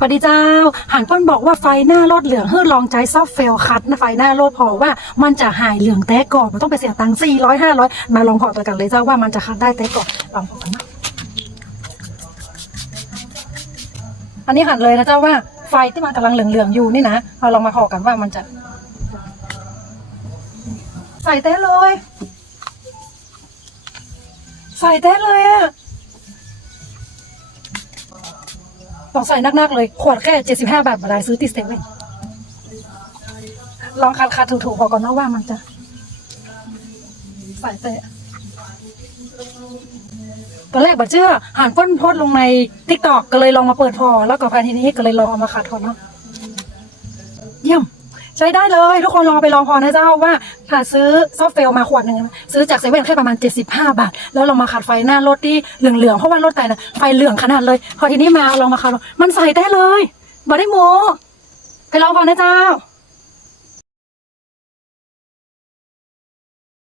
ปฏิเจ้าหันเปิ้นบอกว่าไฟหน้ารถเหลืองเฮ้อลองใจซอฟเฟลคัดนะไฟหน้ารถพอว่ามันจะหายเหลืองแต้ก่อนมันต้องไปเสียตังค์สี่ร้อยห้าร้อยมาลองพอตัวกันเลยเจ้าว่ามันจะคัดได้แต้ก่อนลองพอกันนะอันนี้หันเลยนะเจ้าว่าไฟที่มันกำลังเหลืองๆอยู่นี่นะเราลองมาพอกันว่ามันจะ ใส่เต้เลย ใส่เต้เลยอะ ต้องใส่นักๆเลย ขวดแค่เจ็ดสิบห้าบาทบายซื้อติดเซเว่นลองคัดคัดถูกๆพอก่อนนะว่ามันจะ ใส่เตะตอนแรกบัดเชื่อหันเป้นโพสลงในทิกตอกก็เลยลองมาเปิดพอ แล้วก็ภายทีนี้ก็เลยลองเอามาขัดทอนเนาะเยี่ยม ใช้ได้เลยทุกคนลองไปลองพอนะเจ้าว่าถ้าซื้อซอฟเฟลมาขวดหนึ่งซื้อจากเซเว่นแค่ประมาณ 75 บาท แล้วลองมาขัดไฟหน้ารถที่เหลืองๆเพราะว่ารถแต่นะไฟเหลืองขนาดเลย พอทีนี้มาลองมาขัดมันใส่ได้เลยบ่ได้โมไปลองพอนะเจ้า